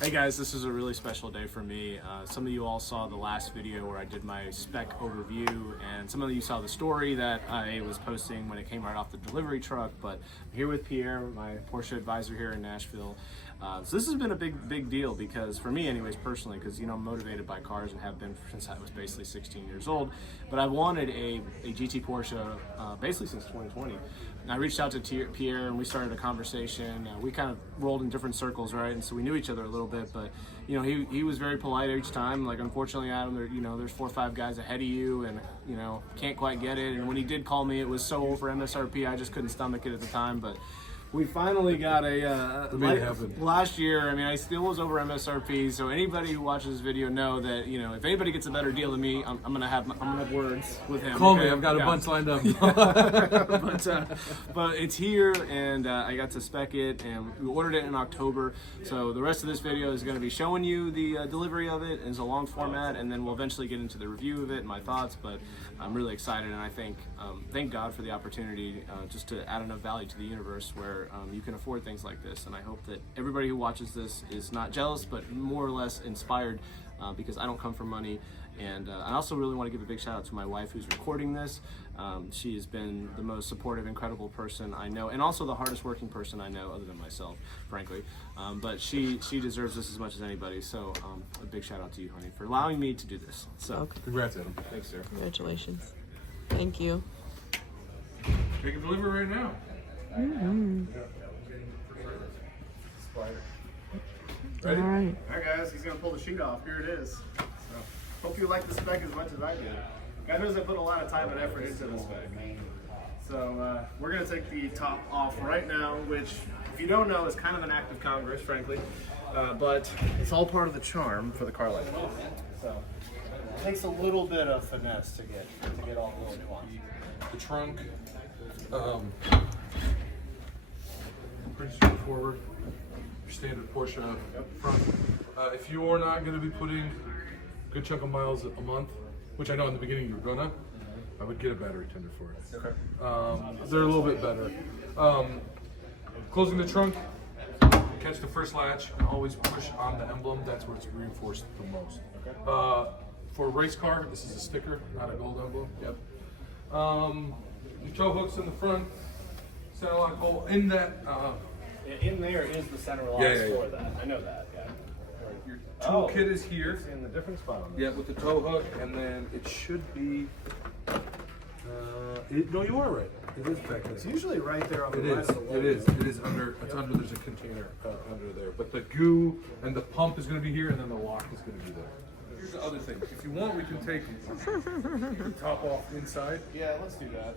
Hey guys, this is a really special day for me. Some of you all saw the last video where I did my spec overview, and some of you saw the story that I was posting when it came right off the delivery truck. But I'm here with Pierre, my Porsche advisor here in Nashville. So this has been a big deal because, for me anyways, personally, because I'm motivated by cars and have been since I was basically 16 years old. But I wanted a GT Porsche basically since 2020. And I reached out to Pierre and we started a conversation. We kind of rolled in different circles, right? And so we knew each other a little bit, but he was very polite each time. Like, unfortunately, Adam, there's 4 or 5 guys ahead of you, and can't quite get it. And when he did call me, it was so over MSRP, I just couldn't stomach it at the time. But we finally got last year. I mean, I still was over MSRP. So anybody who watches this video know that if anybody gets a better deal than me, I'm gonna have words with him. Call me. I've got a bunch lined up. but it's here, and I got to spec it, and we ordered it in October. So the rest of this video is going to be showing you the delivery of it. It's a long format, and then we'll eventually get into the review of it and my thoughts. But I'm really excited, and I thank God for the opportunity just to add enough value to the universe where you can afford things like this. And I hope that everybody who watches this is not jealous, but more or less inspired, because I don't come from money. And I also really want to give a big shout out to my wife who's recording this. She has been the most supportive, incredible person I know, and also the hardest working person I know, other than myself, frankly. But she deserves this as much as anybody. So a big shout out to you, honey, for allowing me to do this. So okay. Congrats, Adam. Thanks, sir. Congratulations. Thank you. Take a delivery right now. Mm-hmm. Ready? All right. Alright guys, he's gonna pull the sheet off. Here it is. So, hope you like the spec as much as I did. God knows I put a lot of time and effort into the spec. So we're gonna take the top off right now, which, if you don't know, is kind of an act of Congress, frankly. But it's all part of the charm for the car like this. So it takes a little bit of finesse to get all the little nuance. The trunk, pretty straightforward. Your standard Porsche front. If you are not going to be putting a good chunk of miles a month, which I know in the beginning you were gonna, I would get a battery tender for it. Okay. They're a little bit better. Closing the trunk, catch the first latch, and always push on the emblem. That's where it's reinforced the most. Okay. For a race car, this is a sticker, not a gold emblem. Yep. Your tow hooks in the front, center lock hole in that. In there is the center lock for that. I know that. Yeah. Your toolkit is here. It's in the different spot on this. Yeah, with the tow hook, and then it should be. No, you are right. It is back there. It's usually right there on the It right is. of the logo. It is. It is under. It's under. There's a container under there. But the goo and the pump is going to be here, and then the lock is going to be there. Here's the other thing. If you want, we can take the top off inside. Yeah, let's do that.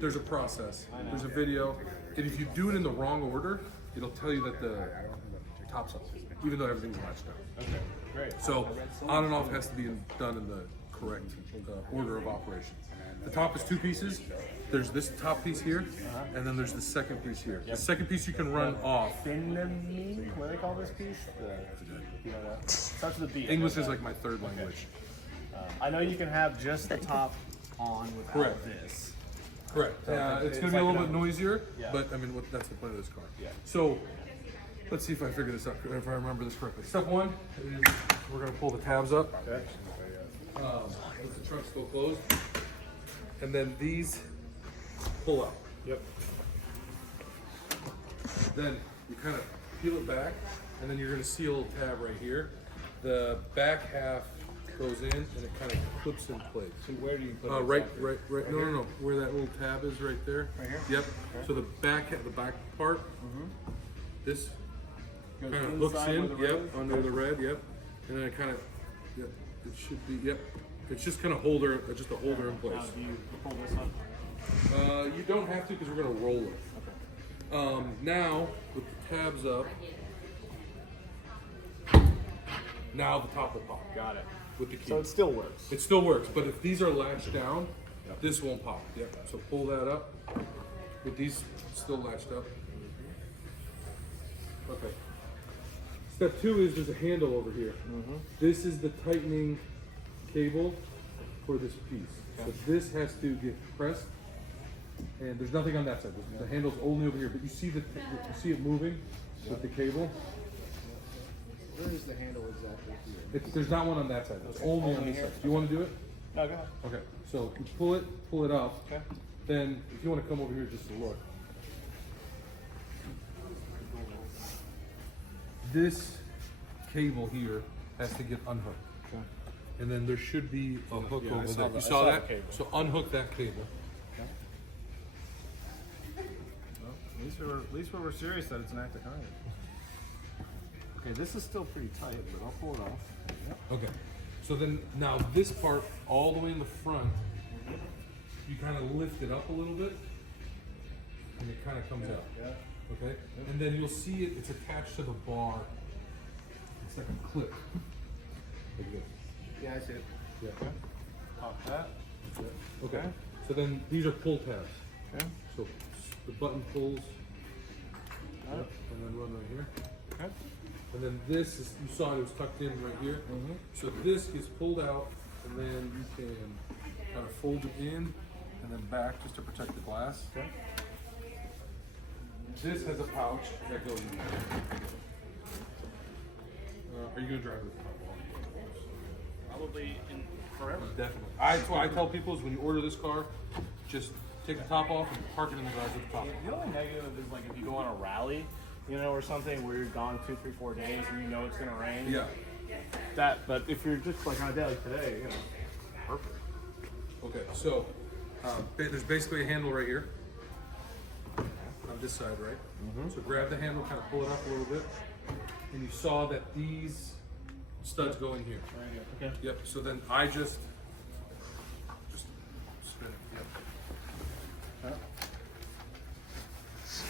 There's a process. There's a video. And if you do it in the wrong order, it'll tell you that the top's off, even though everything's matched up. Okay, great. So on and off has to be done in the correct order of operation. The top is 2 pieces. There's this top piece here, and then there's the second piece here. The second piece you can run off. What do they call this piece? Starts with a B. English is like my 3rd language. I know you can have just the top on without Correct. this. Correct. It's going to be a little bit noisier, but I mean, that's the point of this car. Yeah. So let's see if I figure this out, if I remember this correctly. Step 1 is we're going to pull the tabs up. Okay. With the trunk still closed. And then these pull out. Yep. Then you kind of peel it back, and then you're going to see a little tab right here. The back half goes in, and it kind of clips in place. So where do you put it? Right. No. Where that little tab is, right there. Right here. Yep. Okay. So the back part, this Goes kind of hooks in. red? Under the red. Yep. And then it kind of, it should be. Yep. It's just kind of just a holder in place. Now, do you pull this up? You don't have to because we're going to roll it. Okay. Now, with the tabs up, now the top will pop. Got it. With the key. So it still works. It still works, but if these are latched down, this won't pop. Yep. So pull that up. With these still latched up. Okay. Step 2 is there's a handle over here. This is the tightening cable for this piece. So this has to get pressed, and there's nothing on that side. The handle's only over here, but you see it moving with the cable. the handle exactly here? There's not one on that side. It's only on this side. Do you want to do it? No, go ahead. Okay. So you pull it up. Okay. Then if you want to come over here just to look. This cable here has to get unhooked. Okay. And then there should be a hook Yeah, I over saw there. that. You I saw saw that? the cable. So unhook that cable. Okay. Well, at least we were serious that it's an active harness. Okay, this is still pretty tight, but I'll pull it off. Yep. Okay. So then now this part all the way in the front, you kind of lift it up a little bit, and it kind of comes out. Yeah. Okay. And then you'll see it's attached to the bar. It's like a clip. Like this. Yeah, I see it. Yeah. Okay. Pop that. Okay. So then these are pull tabs. Okay. So the button pulls, Got it. and then run right here. Okay. And then this is, you saw it was tucked in right here. So this gets pulled out, and then you can kind of fold it in and then back just to protect the glass. Okay. This has a pouch that goes in there. Are you gonna drive with the top off? Probably in forever. Definitely. That's what I tell people is when you order this car, just take the top off and park it in the garage with the top. The only negative is like if you go on a rally, you know, or something where you're gone 2, 3, 4 days and you know it's gonna rain. Yeah. But if you're just like on a day like today, you know, perfect. Okay, so there's basically a handle right here on this side, right? So grab the handle, kind of pull it up a little bit, and you saw that these studs go in here. Right here. Okay. Yep. So then I just spin it. Yep.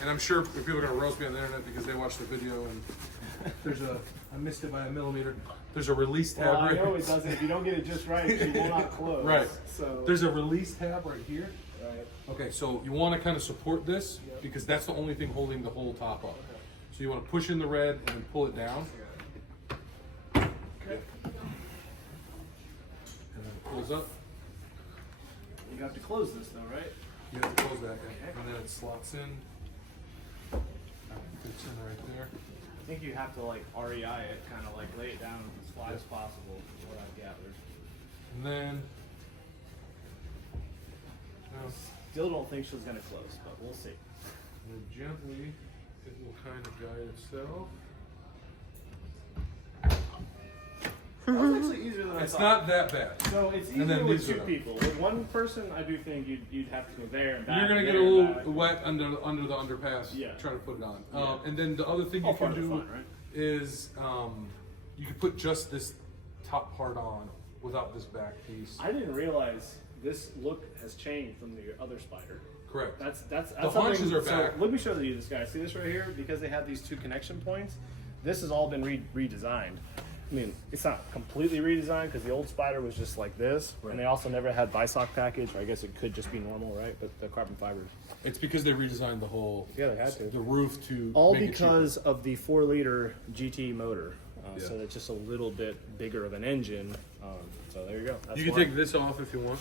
And I'm sure people are gonna roast me on the internet because they watched the video and I missed it by a millimeter. There's a release tab Well, I right know it doesn't. If you don't get it just right, it will not close. Right. So There's a release tab right here. right. Okay, so you want to kind of support this because that's the only thing holding the whole top up. So you want to push in the red and then pull it down. Okay. And then it pulls up. You have to close this though, right? You have to close that, and then it slots in. Fits in right there. I think you have to like REI it, kind of like lay it down as flat as possible, is what I've gathered. And then, Still don't think she's gonna close, but we'll see. and then gently, it will kind of guide itself. That was actually easier than I It's thought. not that bad. So it's And easier then with these two are done. people. With one person, I do think you'd have to go there and back. You're gonna and get a there and little back. wet under the underpass. Yeah. Trying to put it on. Yeah. And then the other thing All you can part of the do fun, right? is you can put just this top part on without this back piece. I didn't realize this look has changed from the other Spyder. Correct. That's The haunches something- are so back. let me show you this, guys. See this right here? Because they have these two connection points, this has all been redesigned. I mean, it's not completely redesigned because the old Spyder was just like this, Right. and they also never had bisoc package. Or I guess it could just be normal, right? But the carbon fibers. It's because they redesigned the whole Yeah, they had to. the roof to All make it because of the 4-liter GT motor. Yeah. So it's just a little bit bigger of an engine. So there you go. That's cheaper. You can why. take this off if you want.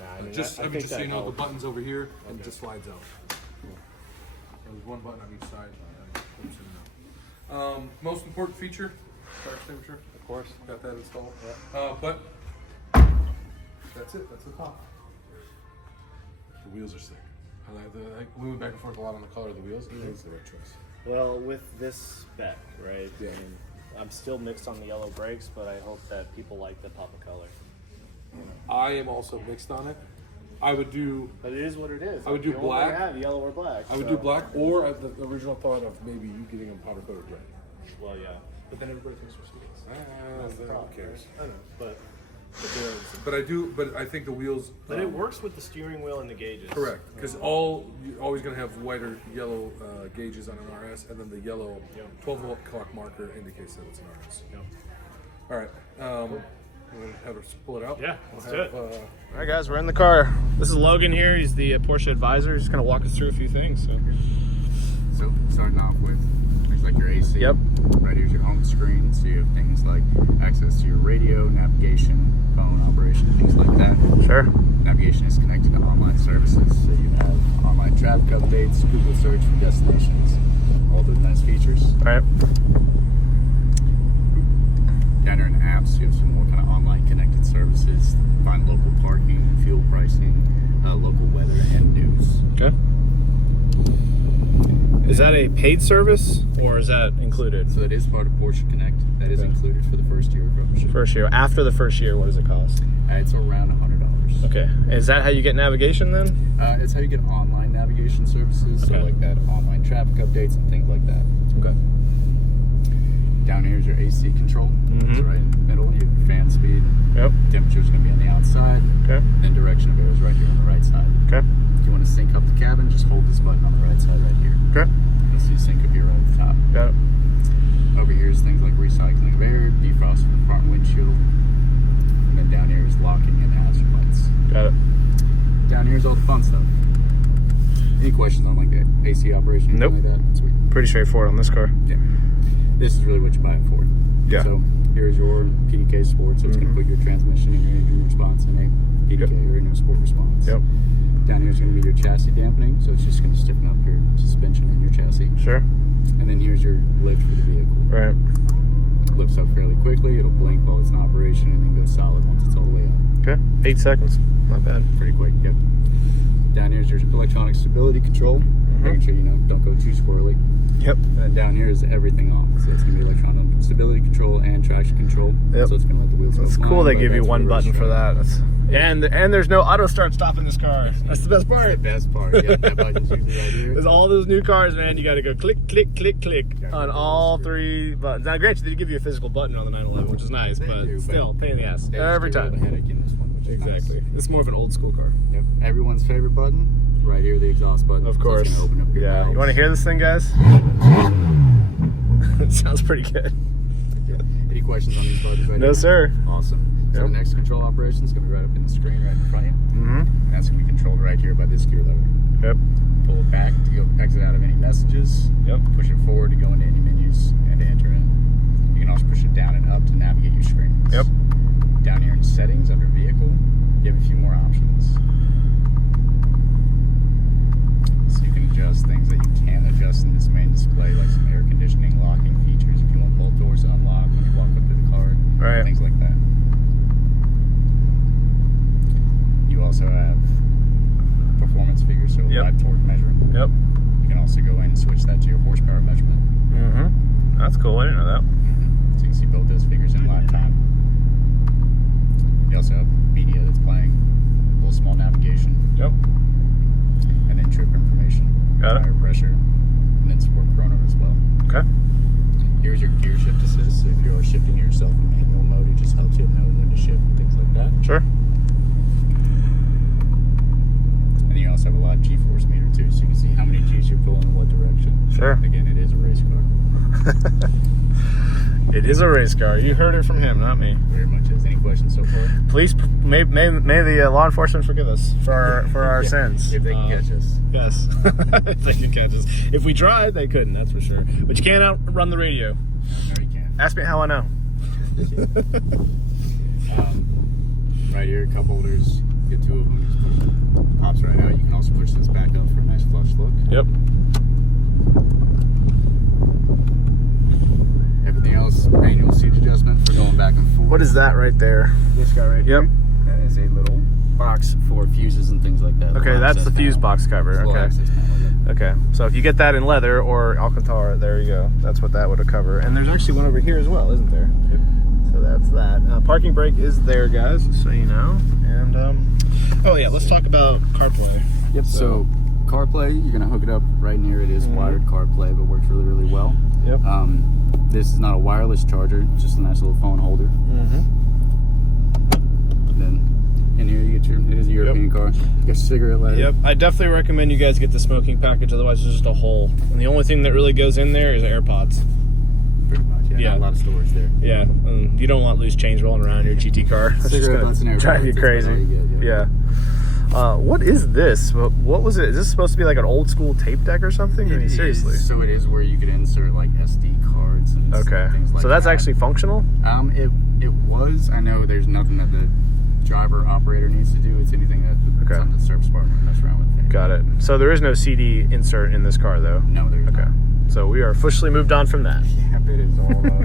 Nah, I mean, Just I so think you that know, the helped. button's over here and Okay. it just slides out. There's one button on each side. And it flips in and out. Most important feature, fire extinguisher. Of course. Got that installed. But that's it. That's the top. The wheels are sick. We went back and forth a lot on the color of the wheels. I think it's the right choice. Well, with this spec, right? Yeah. I mean, I'm still mixed on the yellow brakes, but I hope that people like the pop of color. I am also mixed on it. I would do But it is what it is. I would do You only black. have yellow or black. I would so- do black, or I had the original thought of maybe you getting them powder coated red. Well, yeah. But then everybody thinks we're sweets. That's the Who problem, cares? right? I know, but But I think the wheels. it works with the steering wheel and the gauges. Correct, because you're always going to have whiter yellow gauges on an RS, and then the yellow 12-volt clock marker indicates that it's an RS. Yep. All right, you want to have us pull it out? Yeah, We'll let's do have, it. All right, guys, we're in the car. This is Logan here. He's the Porsche advisor. He's going to walk us through a few things. So starting off with, there's like your AC. Yep. Right here's your home screen, so you have things like access to your radio, navigation, phone operation, things like that. Sure. Navigation is connected to online services, so you have online traffic updates, Google search for destinations, all those nice features. All right. you have some more kind of online connected services. Find local parking, fuel pricing, local weather, and news. Okay. Is that a paid service or is that included? So it is part of Porsche Connect. That is included for the first year of membership. First year. After the first year, what does it cost? It's around $100. Okay. Is that how you get navigation then? It's how you get online navigation services, so Okay. like that online traffic updates and things like that. Okay. Down here is your AC control. So right in the middle, you have your fan speed. Yep. Temperature's going to be on the outside. Okay. And direction of air is right here on the right side. Okay. If you want to sync up the cabin, just hold this button on the right side right here. Okay. You'll see sync up here right at the top. Got it. Over here is things like recycling of air, defrosting the front windshield. And then down here is locking and hazard lights. Got it. Down here is all the fun stuff. Any questions on like the AC operation? Nope. Like that? Sweet. Pretty straightforward on this car. Yeah. This is really what you buy it for. Yeah. So here's your PDK Sport. So it's going to put your transmission and your engine response in a PDK or in a Sport response. Yep. Down here is going to be your chassis dampening. So it's just going to stiffen up your suspension and your chassis. Sure. And then here's your lift for the vehicle. Right. Lifts up fairly quickly. It'll blink while it's in operation and then go solid once it's all the way up. Okay. 8 seconds. Not bad. Pretty quick. Yep. Down here is your electronic stability control. Making sure, don't go too squirrely. Yep. And down here is everything off. So it's going to be electronic stability control and traction control. Yep. So it's going to let the wheels go It's flying, cool they but give you that's one reverse button for drive. that. And there's no auto start stop in this car. That's the best The part. best part. Yeah, that button's usually right here. There's all those new cars, man. You got to go click, click, click, click Yeah, on it all is. 3 buttons. Now, granted, they give you a physical button on the 911, which is nice, They but do, but still, pain in the ass They just every get rid of time. the headache in this one, which is Exactly. nice. This is more of an old school car. Yep. Everyone's favorite button, right here, the exhaust button. Of So course. it's gonna open up your Yeah. valves. You want to hear this thing, guys? It sounds pretty good. Any questions on these buttons right No, here? sir. Awesome. So Yep. the next control operation is going to be right up in the screen right in front of you. Mm-hmm. And that's going to be controlled right here by this gear lever. Yep. Pull it back to go exit out of any messages. Yep. Push it forward to go into any menus and to enter in. You can also push it down and up to navigate your screens. Yep. Down here in settings under vehicle, you have a few more options. So you can adjust things that you can adjust in this main display, like some air conditioning, locking features. If you want both doors to unlock when you walk up to the car, Right. things like that. You also have performance figures, so Yep. live torque measuring. Yep. You can also go in and switch that to your horsepower measurement. Mm-hmm. That's cool. I didn't know that. So you can see both those figures in live time. You also have media that's playing, a little small navigation, Yep. and then trip information, Got it. tire pressure, and then sport chrono as well. Okay. Here's your gear shift assist. So if you're shifting yourself in manual mode, it just helps you know when to shift and things like that. Sure. And then you also have a live G-force meter too, so you can see how many G's you're pulling in what direction. Sure. Again, it is a race car. It is a race car. You heard it from him, not me. Very much is. Any questions so far? Please, may the law enforcement forgive us for our Yeah, sins. if they can catch us. Yes, if they can catch us. If we tried, they couldn't. That's for sure. But you can't outrun the radio. No, you can't. Ask me how I know. Right here, cup holders. Get 2 of them. Just push it. Pops right out. You can also push this back up for a nice flush look. Yep. Everything else, manual seat adjustment for going back and forth. What is that right there? This guy right Yep. here? That is a little box for fuses and things like that. Okay, Little that's access the fuse panel. box cover. Little Okay. access panel, yeah. Okay. So if you get that in leather or Alcantara, there you go. That's what that would cover. And there's actually one over here as well, isn't there? Yep. So that's that. Parking brake is there, guys, so you know. And oh yeah, let's talk about CarPlay. Yep. So CarPlay, you're gonna hook it up right near it is wired CarPlay, but works really, really well. Yep. This is not a wireless charger, it's just a nice little phone holder. Mm-hmm. Then in here you get your, it is a European car. You got your cigarette lighter. Yep. I definitely recommend you guys get the smoking package. Otherwise, it's just a hole. And the only thing that really goes in there is AirPods. Pretty much. Yeah. Yeah. Not a lot of storage there. Yeah. You don't want loose change rolling around your GT car. That's just Cigarette gonna butts and everything. drive you That's about crazy. all you get, Yeah. What is this? What was it? Is this supposed to be like an old school tape deck or something? I mean, It seriously. is, so it is where you could insert like SD cards and Okay. things like So that's that. actually functional? It was. I know there's nothing that the driver operator needs to do. It's anything that something the service department mess around with. Got it. So there is no CD insert in this car though? No, there's Okay. not. So we are officially moved on from that. Yeah, it is.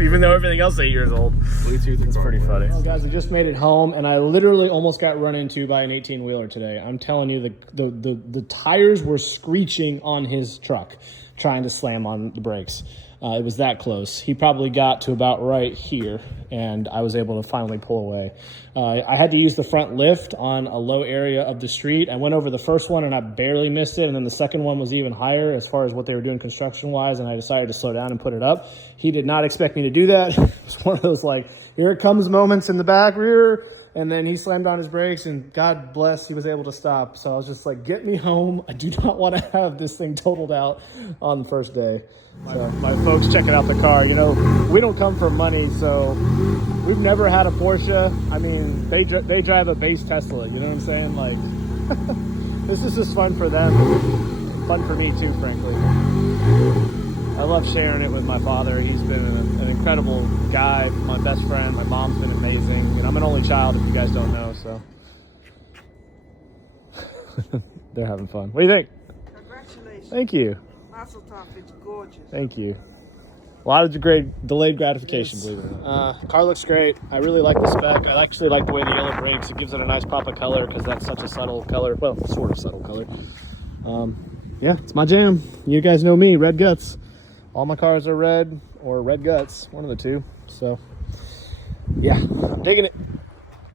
Even though everything else is 8 years old. Bluetooth. It's pretty funny. Well, guys, I just made it home, and I literally almost got run into by an 18-wheeler today. I'm telling you, the tires were screeching on his truck, trying to slam on the brakes. It was that close. He probably got to about right here, and I was able to finally pull away. I had to use the front lift on a low area of the street. I went over the first one, and I barely missed it, and then the second one was even higher as far as what they were doing construction-wise, and I decided to slow down and put it up. He did not expect me to do that. It was one of those, like, here it comes moments in the back rear, and then he slammed on his brakes, and God bless, he was able to stop. So I was just like, get me home. I do not want to have this thing totaled out on the first day. So my folks checking out the car, you know, we don't come from money, so we've never had a Porsche. I mean, they drive a base Tesla, you know what I'm saying? Like, this is just fun for them, fun for me too, frankly. I love sharing it with my father. He's been an incredible guy, my best friend. My mom's been amazing, and I'm an only child, if you guys don't know, so. They're having fun. What do you think? Congratulations. Thank you. Mazel tov, it's gorgeous. Thank you. A lot of delayed gratification, believe it or not. Car looks great. I really like the spec. I actually like the way the yellow brakes. It gives it a nice pop of color because that's such a subtle color. Well, sort of subtle color. Yeah, it's my jam. You guys know me, red guts. All my cars are red or red guts, one of the two. So, yeah, I'm digging it.